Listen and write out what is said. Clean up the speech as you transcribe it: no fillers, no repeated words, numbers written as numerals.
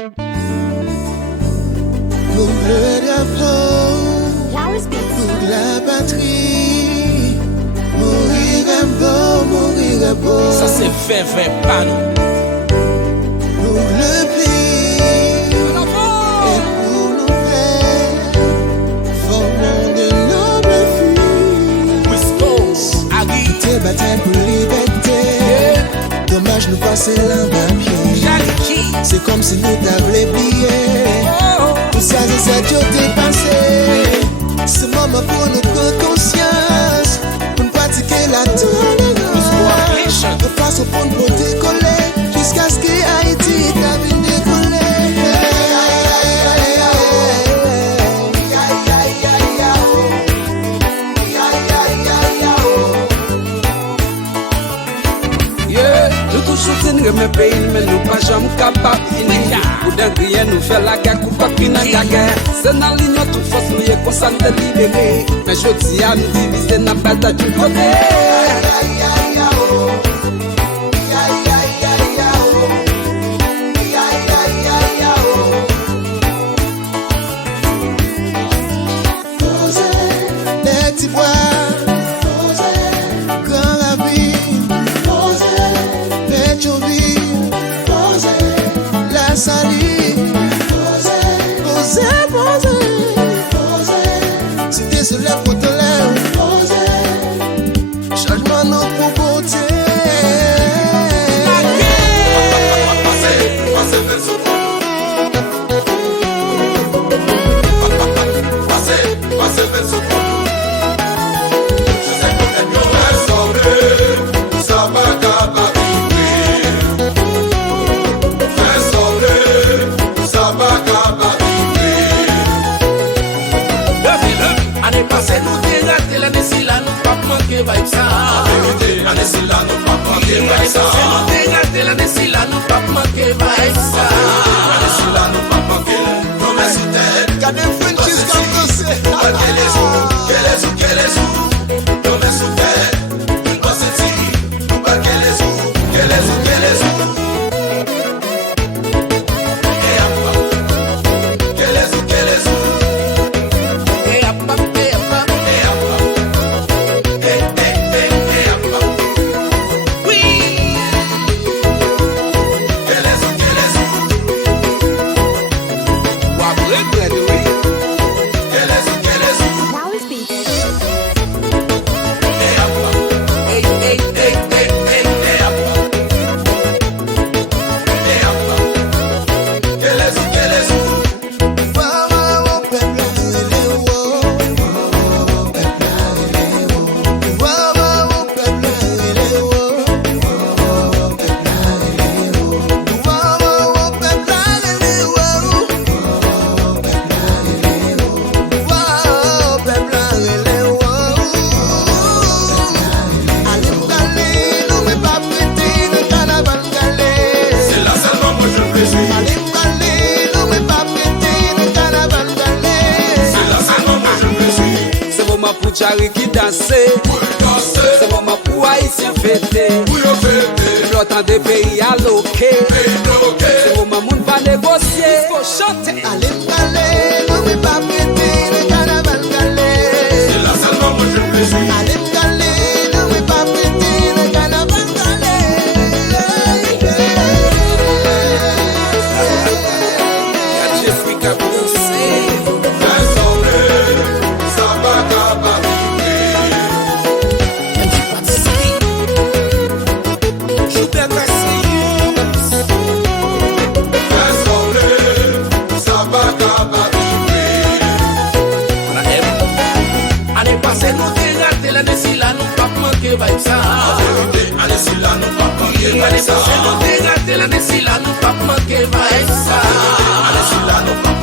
Pour le drapeau, pour la patrie, mourir un beau. Ça c'est 20-20 pas nous. Pour le pays et pour nos pères, formons de nobles filles. Wisconsin, Agui, Te bataille pour liberté. Dommage nous passer l'un pied. Jackie, C'est comme si nous t'avons oublié. Tout ça c'est ça qui t'est passé. Ce moment pour nous prendre conscience, pour nous pratiquer la tolérance. De façon pour nous décoller jusqu'à ce que Haïti t'a vu décoller. Nous toujours tenir mes pays, mais nous pas jamais capables d'unir. Pour d'un rien nous faire la guerre, pour pas qu'il n'ait la guerre. C'est dans l'union toute force nous y est concentré libéré. Mais je dis à nous diviser dans la bataille du côté. Les petits bois, grand ravine, Pétionville, la saline, posez. Si t'es sur les potes changement nos propretés. année passée nous t'es raté, l'année si là nous pas manqué vibe ça. L'année si là nous pas manqué vibe ça. Nous t'es raté, l'année si là nous pas manqué vibe ça. L'année si là nous pas manqué. Nous mais sous terre. Gardez Frenchies comme vous. Quel est sous? Nous mais sous terre. Nous pas senti. Nous pas quel est sous? Pour Charlie qui dansait, c'est moment pour Haïtien fêter. L'autre des pays alloqués, c'est moment moun va négocier. Chanter. Allez m'caler, nous mais pas prêter le carnaval calé. C'est la seule moment où je me plaisir. Allez m'caler, nous mais pas prêter le carnaval calé. Jeffrey Cabrosé. L'année si là nous pas manqué vibe ça. L'année si là nous pas manqué vibe ça. L'année si là nous pas manqué vibe ça. L'année si là nous pas